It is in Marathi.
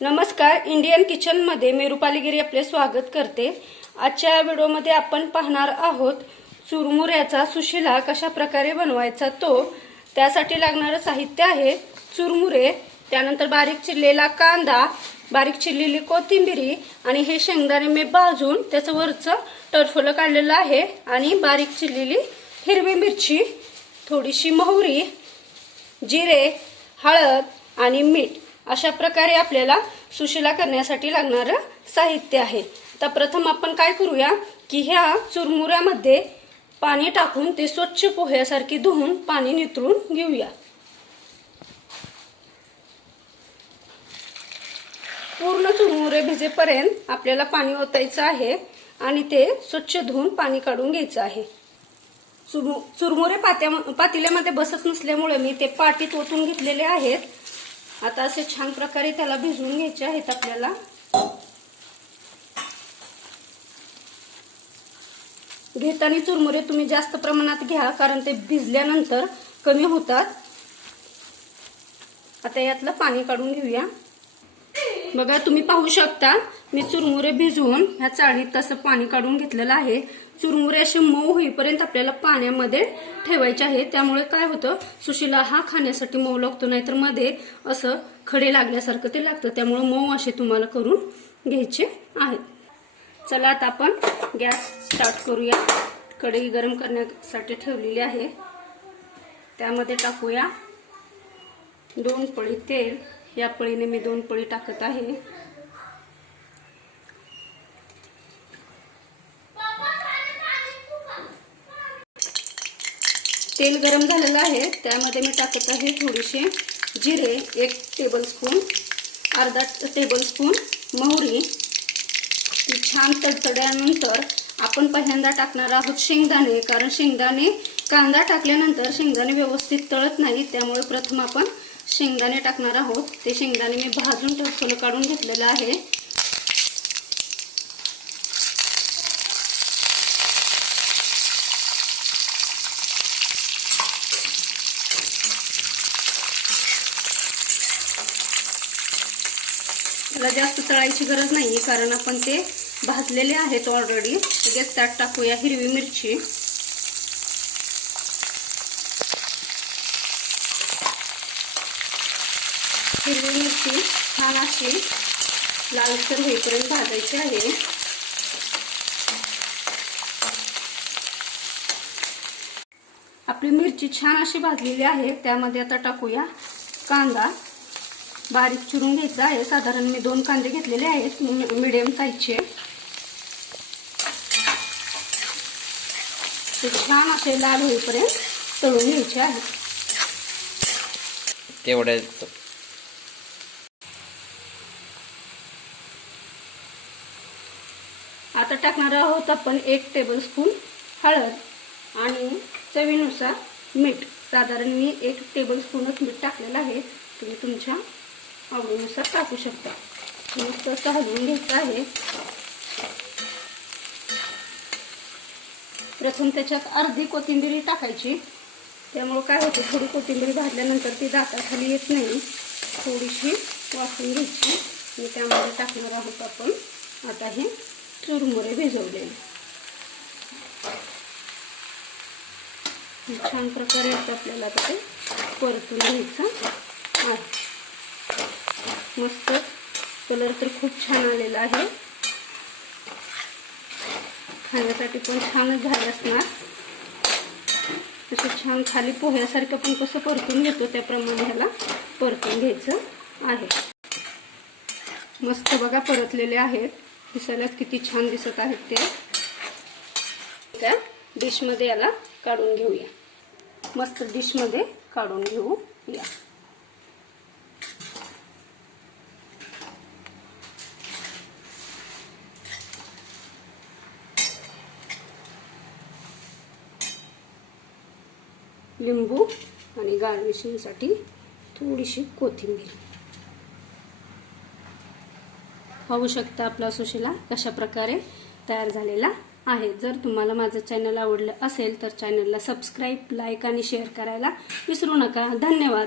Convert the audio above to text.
नमस्कार इंडियन किचनमध्ये मी रुपाली गिरी आपले स्वागत करते. आजच्या व्हिडिओमध्ये आपण पाहणार आहोत चुरमुऱ्याचा सुशिला कशा प्रकारे बनवायचा तो. त्यासाठी लागणारं साहित्य आहे चुरमुरे त्यानंतर बारीक चिरलेला कांदा बारीक चिरलेली कोथिंबिरी आणि हे शेंगदाणे मी भाजून त्याचं वरचं टरफलं काढलेलं आहे आणि बारीक चिरलेली हिरवी मिरची थोडीशी मोहरी जिरे हळद आणि मीठ. अशा प्रकारे आपल्याला सुशिला करण्यासाठी लागणारं साहित्य आहे. आता प्रथम आपण काय करूया की ह्या चुरमुऱ्यामध्ये पाणी टाकून ते स्वच्छ पोह्यासारखी धुवून पाणी नितळून घेऊया. पूर्ण चुरमुरे भिजेपर्यंत आपल्याला पाणी ओतायचं आहे आणि ते स्वच्छ धुवून पाणी काढून घ्यायचं आहे. चुरमु- चुरमुरे पात्या पातेल्यामध्ये बसत नसल्यामुळे मी ते पाटीत ओतून घेतलेले आहेत. आता असे छान प्रकारे त्याला भिजवून घ्यायचे आहेत आपल्याला. घेताना चुरमुरे तुम्ही जास्त प्रमाणात घ्या कारण ते भिजल्यानंतर कमी होतात. आता यातलं पाणी काढून घेऊया. बघा तुम्ही पाहू शकता मी चुरमुरे भिजवून ह्या चाळीत तसं पाणी काढून घेतलेलं आहे. चुरमुरे असे मऊ होईपर्यंत आपल्याला पाण्यामध्ये ठेवायचे आहे. त्यामुळे काय होतं? सुशीला हा खाण्यासाठी मऊ लागतो नाहीतरमध्ये असं खडे लागल्यासारखं ते लागतं. त्यामुळे मऊ असे तुम्हाला करून घ्यायचे आहेत चला आता आपण गॅस स्टार्ट करूया. कढई गरम करण्यासाठी ठेवलेली आहे. त्यामध्ये टाकूया. दोन पळी तेल. या पळीने मी दोन पळी टाकत आहे. तेल गरम झालेलं आहे. त्यामध्ये मी टाकत आहे थोडीसे जिरे एक टेबलस्पून अर्धा टेबलस्पून मोहरी. ती छान तडतड्यानंतर आपण पहिल्यांदा टाकणार आहोत शेंगदाणे कारण शेंगदाणे कांदा टाकल्यानंतर शेंगदाणे व्यवस्थित तळत नाही त्यामुळे प्रथम आपण शेंगदाणे टाकणार आहोत. ते शेंगदाणे मी भाजून टरफलं काढून घेतलेलं आहे. त्याला जास्त तळायची गरज नाही कारण आपण ते भाजलेले आहेत ऑलरेडी लगेच त्यात टाकूया हिरवी मिरची. हिरवी मिरची छान अशी लालसर होईपर्यंत भाजायची आहे. आपली मिरची छान अशी भाजलेली आहे त्यामध्ये आता टाकूया कांदा. बारीक चिरून घ्यायचा आहे. साधारण मी दोन कांदे घेतलेले आहेत. मिडियम साईजचे ते छान असे लाल होईपर्यंत तळून घ्यायचे आहे. तेवढ्याच आता टाकणार आहोत आपण एक टेबलस्पून हळद आणि चवीनुसार मीठ. साधारण मी एक टेबलस्पूनच मीठ टाकलेलं आहे. तुम्ही तुमच्या आवडीनुसार टाकू शकता. नुसतं हलवून घ्यायचं आहे. प्रथम त्याच्यात अर्धी कोथिंबिरी टाकायची. त्यामुळं काय होतं थोडी कोथिंबीर भाजल्यानंतर ती दाताखाली येत नाही. थोडीशी वाफून घ्यायची. आणि त्यामध्ये टाकणार आहोत आपण आता हे चुरमुरे भिजवलेले. छान प्रकारे आपल्याला ते परतून घ्यायचं आहे. मस्त. कलर तर खूप छान आलेला आहे. खाण्यासाठी पण छानच झाले असणार. तसं छान खाली पोह्यासारखं पण कसं परतून घेतो त्याप्रमाणे ह्याला परतून घ्यायचं आहे. मस्त बघा परतलेले आहेत. दिसायला किती छान दिसत आहेत ते. त्या डिशमध्ये याला काढून घेऊया. मस्त डिशमध्ये काढून घेऊ या. लिंबू आणि गार्निशिंगसाठी थोडीशी कोथिंबीर. पाहू शकता आपला सुशिला कशा प्रकारे तयार झालेला आहे. जर तुम्हाला माझं चॅनल आवडलं असेल तर चॅनलला सबस्क्राईब लाईक आणि शेअर करायला विसरू नका. धन्यवाद.